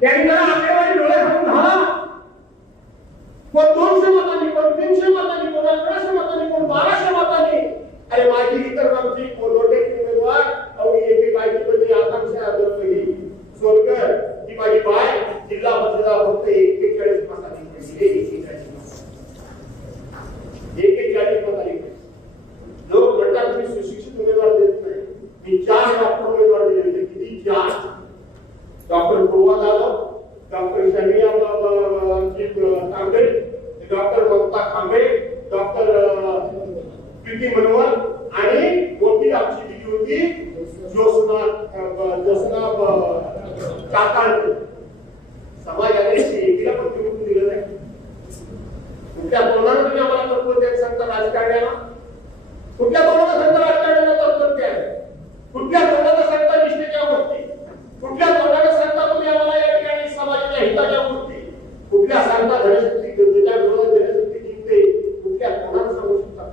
त्यांना आकडेवारी डोळे हाऊन हा कोण दोनशे मतांनी कोण तीनशे मतांनी कोण अकराशे मतांनी कोण बाराशे मतांनी? अरे माझी इतर आमची कोलोटे उमेदवार अहो एके बायकोची आकांक्षा दर्शवली सोलकर ही माझी बाय जिल्हा परिषदा फक्त एकेचाळीस मतांनी पडली एकेचाळीस मत एकेचाळीस मतांनी पडली. लोक म्हणतात मी सुशिक्षित उमेदवार देत नाही मी चार डॉक्टर उमेदवार दिले होते किती चार doctor Gova Jadhav doctor Shaniya Kamble Khambe doctor Preeti Manohar आणि मोठी आमची दिली होती ज्योत्ना ज्योत्ना ज्योत्स्ना समाजाने एकीला पण निवडून दिलं नाही. कुठल्या तोंडानं तुम्ही आम्हाला तत्व देत सांगता राजकारण्याला? कुठल्या तोंडानं सांगता राजकारण्याला तत्व द्या कुठल्या तोंडानं सांगता निष्ठेच्या गोष्टी कुठल्या तोंडानं सांगता तुम्ही आम्हाला या ठिकाणी समाजाच्या हिताच्या गोष्टी कुठल्या सांगता धनशक्ती गरजेच्या विरोधात धनशक्ती जिंकते कुठल्या तोंडानं सांगू शकता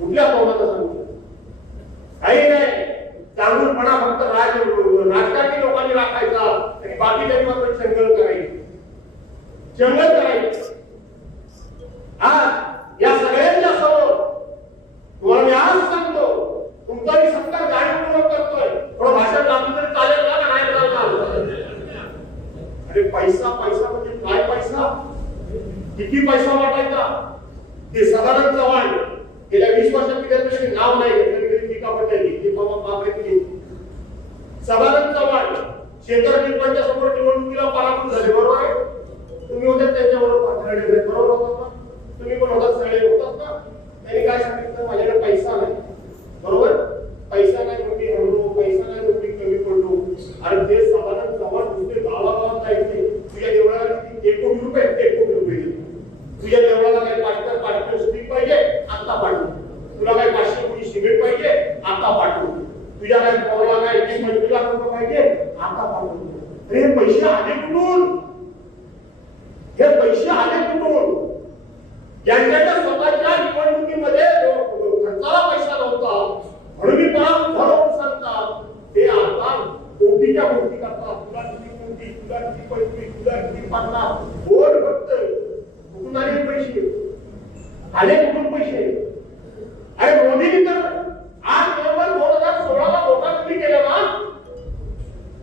कुठल्या तोंडानं सांगू शकता काही नाही चांगुलपणा फक्त राज राजकारणी लोकांनी राखायचा आणि बाकीच्यांनी मात्र चंगल करायची चंगल करायची आज या सगळ्यांच्या समोर तुम्हाला मी आज सांगतो तुमचा मी सत्कार जाणीवपूर्वक करतोय. थोडं भाषण लागलं तरी चालेल का? का नाही चालणार अरे पैसा पैसा म्हणजे काय पैसा? किती पैसा वाटायचा? ते सदानंद चव्हाण गेल्या वीस वर्षात मी नाव नाही घेतलं टीका पडलेली. ती बाबा बापरे केली सदानंद चव्हाण शेतर निर्माणच्या समोर निवडणुकीला पराभूत झाले बरोबर आहे? तुम्ही होते त्यांच्याबरोबर पाथर्डे बरोबर होतात ना तुम्ही पण होतात सगळे होतात ना त्यांनी काय सांगितलं माझ्याकडे पैसा नाही. बरोबर? पैसा नाही म्हणजे हरलो पैसा नाही म्हणजे कमी पडलो आणि ते समाधान समान दुसरे गावागावात जायचे. तुझ्या देवळाला किती? एक कोटी रुपये एक कोटी रुपये तुझ्या देवळाला काही पाचशे पाचशे स्टीक पाहिजे? आता पाठवू. तुला काही पाचशे कोटी सिमेंट पाहिजे? आता पाठवू. तुझ्या काही पोरला काय एक पंचवीस लाख रुपये पाहिजे? आता पाठवू. अरे हे पैसे आले कुठून हे पैसे आले कुठून ज्यांच्या स्वतःच्या निवडणुकीमध्ये खर्चाला पैसा नव्हता म्हणून मी मला उदाहरण सांगतात ते आता कोटीच्या गोष्टी करतात. तुला किती कोटी तुला किती पंचवीस तुला किती पन्नास बोल फक्त कुठून आले पैसे? आले कुठून पैसे? अरे मोदी तर आज नोव्हेंबर दोन हजार सोळाला नोटा कमी केल्या ना?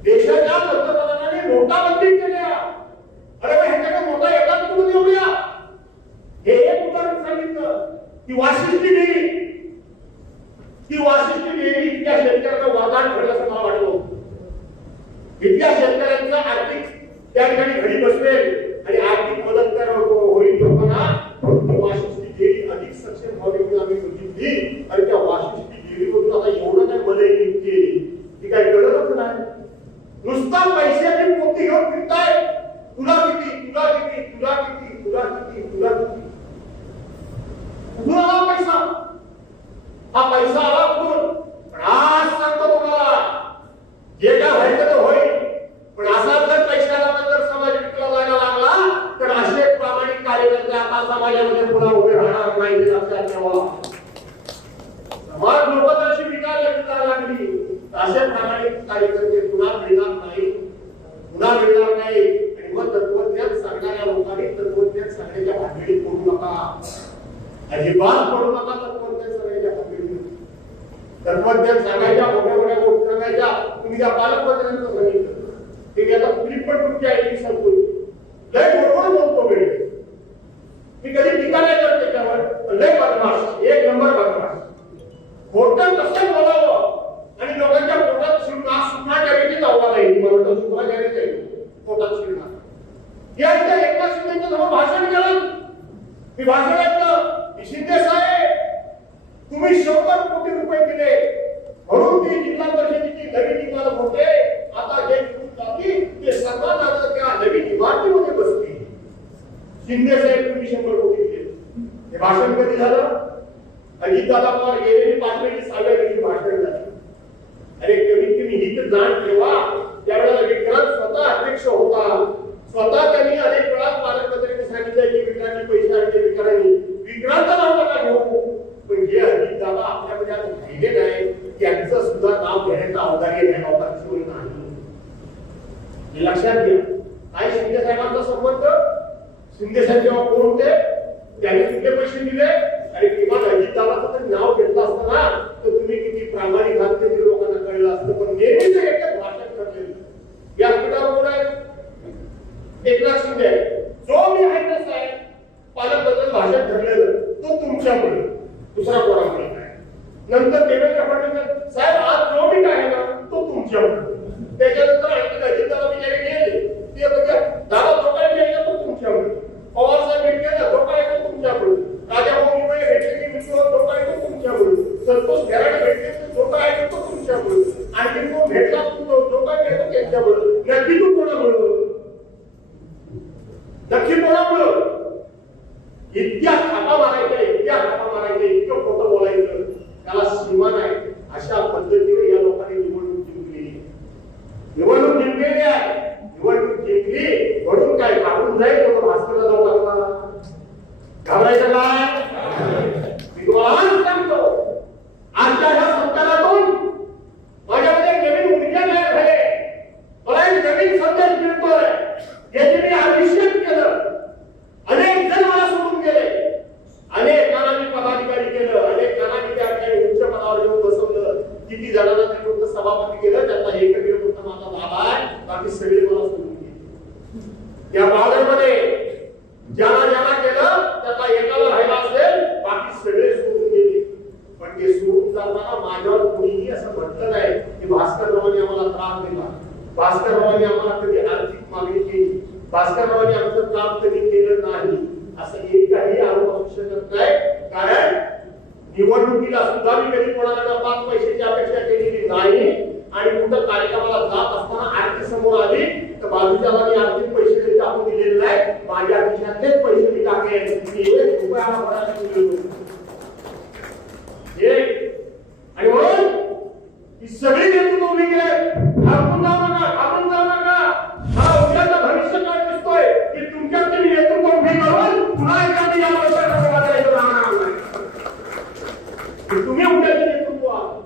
देशाच्या पंतप्रधानांनी नोटाबंदी केल्या अरे मग ह्याच्याकडे नोटा येतात कुठून एवढ्या हे एक उदाहरण सांगितलं की वाशिष्ठी ती वाशिष्ठी डेअरी इतक्या शेतकऱ्यांना वरदान घडलं असं मला वाटलं होतं. इतक्या शेतकऱ्यांचं आर्थिक त्या ठिकाणी घडी बसवेल आणि आर्थिक मदत कर होईल लोकांना ती वाशिष्ठी डेअरी अधिक सक्षम व्हावी म्हणून आम्ही बघितली आणि त्या वाशिष्ठी डेअरीमधून आता एवढं काय मदत निघते ती काय कळतच नाही नुसता पैशाची पोती घेऊन फिरताय तुला किती तुला किती तुला किती तुला किती तुला किती कुठून आला पैसा हा पैसा आला कुठून पण आज सांगतो तुम्हाला जे काय व्हायचं ते होईल पण असा जर पैशाला जर समाज विकला जायला लागला तर असे प्रामाणिक कार्यकर्ते आता समाजामध्ये पुन्हा उभे राहणार नाही हे लक्षात ठेवा समाज लोक जशी विकायला विकायला लागली तर असे प्रामाणिक कार्यकर्ते पुन्हा मिळणार नाही पुन्हा मिळणार नाही आणि मग तत्वज्ञान सांगणाऱ्या लोकांनी तत्वज्ञान सांगण्याच्या भानगडीत पडू नका अजिबात पडू नका तत्वज्ञान सांगण्याच्या भानगडीत तत्वज्ञान सांगायच्या मोठ्या मोठ्या गोष्टी सांगायच्या. तुम्ही त्या पालकमंत्र्यांचं सांगितलं ते आता क्लिप पण तुमच्या ऐकली सांगतो लय बरोबर बोलतो वेळ मी कधी टीका नाही करत त्याच्यावर पण लय बदमाश एक नंबर बदमाश खोटं कसं बोलावं आणि लोकांच्या पोटात शिरणार सुटण्याच्या जावा नाही मला वाटतं सुटण्याच्या वेळी पोटात शिरणार या इथे एकनाथ शिंदेच्या समोर भाषण केलं मी भाषण ऐकलं की शिंदे साहेब तुम्ही शंभर कोटी रुपये दिले म्हणून ती जिल्हा परिषदेची नवीन इमारत होते आता जे निघून जातील ते सर्वात आता त्या नवीन इमारतीमध्ये बसतील शिंदे साहेब तुम्ही शंभर कोटी दिले हे भाषण कधी झालं अजित दादा पवार गेलेली पाचव्याची सहाव्या दिवशी भाषण झालं अरे कमीत कमी ही तर जाण ठेवा त्यावेळेला विक्रांत स्वतः अध्यक्ष होता स्वतः त्यांनी अनेक वेळा पालकमंत्र्यांनी सांगितलं की विक्रांतनी पैसे आणले विक्रांतनी विक्रांत नाव नका घेऊ पण जे अजित दादा आपल्यामध्ये आता राहिले नाही त्यांचं सुद्धा नाव घेण्याचा अवधार्य नाही अवधार्य नाही हे लक्षात घ्या. काय शिंदे साहेबांचा संबंध शिंदे साहेब जेव्हा कोण होते त्याने किती पैसे दिले आणि किमान अजितदादाचं नाव घेतलं असतं ना तर तुम्ही किती प्रामाणिक आहात ते लोकांना कळलं असतं. पण नेहमीच एकच भाषण ठरलेलं या पिठावर कोण आहे एकनाथ शिंदे आहे. जो मी आहे तसा आहे पालकबद्दल भाषण ठरलेलं तो तुमच्यामुळे दुसरा कोणामुळे नाही नंतर देवेंद्र फडणवीस साहेब आज जो मी आहे ना तो त्याच्यानंतर आणखी अजितदादा बिचारे गेले ते म्हणजे दादा जो काय गेला तो तुमच्यामुळे पवार साहेब भेटले ना जो काय तो तुमच्यामुळे राजा मुंबई भेटले की मित्र जो काय तो तुमच्यामुळे संतोष घराडे भेटले तर जो काय तो तुमच्यामुळे आणखी तो भेटला तो जो काय भेटला त्यांच्यामुळे नक्की तू कोणामुळे नक्की कोणामुळं इतक्या थापा मारायच्या इतक्या थापा मारायच्या इतकं खोटं बोलायचं त्याला सीमा नाही अशा पद्धतीने या लोकांनी निवडणूक जिंकली निवडणूक जिंकलेली आहे निवडणूक जिंकली म्हणून काय घाबरून जाईल तो भास्करला जाऊ लागला घाबरायचं काय मी तुम्हाला सांगतो आजच्या ह्या संतानातून माझ्यामध्ये एक नवीन ऊर्जा तयार झाली मला एक नवीन संदेश मिळतोय याचे मी अभिषेक केलं अनेक जण मला सोडून गेले अनेकांना मी पदाधिकारी केलं अनेकांना मी त्या ठिकाणी उच्च पदावर येऊन बसवलं किती जणांना मी फक्त सभापती केलं त्यातला एकच फक्त माझा बाबा आहे बाकी सगळे मला सोडून गेले या बावड्यामध्ये ज्याला ज्याला केलं त्यातला एकाला राहिला असेल बाकी सगळे सोडून गेले. पण ते सोडून जाताना माझ्यावर कुणीही असं म्हटलं नाही की भास्कर रावांनी आम्हाला त्रास दिला. भास्कर रावांनी आम्हाला कधी आर्थिक मागणी केली. भास्कर रावांनी आमचं काम कधी केलं नाही. असं एकही आरोप असू शकत नाही. कारण निवडणुकीला सुद्धा मी कधी कोणाकडे पाच पैशाची अपेक्षा केलेली नाही. आणि कुठं कार्यक्रमाला जात असताना आरती समोर आली तर बाजूच्याला आरती पैसे कधी टाकून दिलेले नाही. माझ्या खिशातलेच पैसे मी टाकेन. मी एक रुपया हा भरायला दिलेलो नाही. एक आणि म्हणून ही सगळी नेतृत्व उभी केले घाबरून जाऊ नका घाबरून जाऊ नका मला उद्याचं भविष्य काय दिसतोय की तुमच्यात तुम्ही नेतृत्व उभी करून पुन्हा एकदा मी या वर्षाला बदलायचं राहणार नाही की तुम्ही उद्याचे नेतृत्व आहात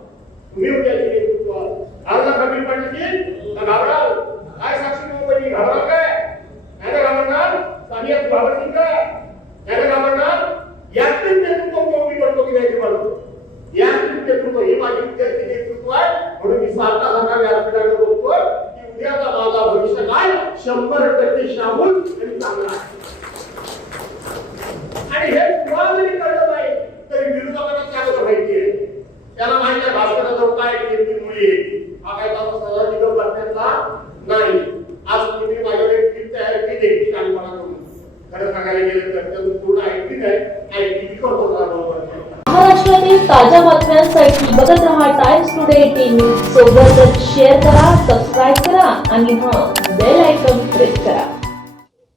तुम्ही उद्याचे नेतृत्व आहात आज ना कमी पाटील का घाबराल काय साक्षी मुंबई घाबराल काय नाही ना घाबरणार सानिया तू घाबरतील का नाही ना घाबरणार यातून नेतृत्व मी उभी करतो की नाही ते बनवतो यातून नेतृत्व हे माझे विद्यार्थी नेतृत्व आहे म्हणून मी सारखा सारखा व्यासपीठाकडे बघतोय की उद्याचा माझा भविष्य काय शंभर टक्के शाबूल आणि चांगला. आणि हे तुम्हाला जरी कळलं नाही तरी विरोधकांना चांगलं माहिती आहे त्याला माहिती आहे भास्कराजवळ काय केंद्रीय मुली आहे हा काय त्याचा सहज निगम करण्याचा नाही. आज तुम्ही माझ्याकडे टीम तयार केली शाळेपणा करून. खरं सांगायला गेलं तर त्यातून पूर्ण ऐकली नाही ऐकली करतो बरोबर. ताज्या बातम्यांसाठी बघत रहा टाइम्स टुडे टीव्ही सोबतच शेअर करा सबस्क्राईब करा आणि हा बेल आयकॉन प्रेस करा.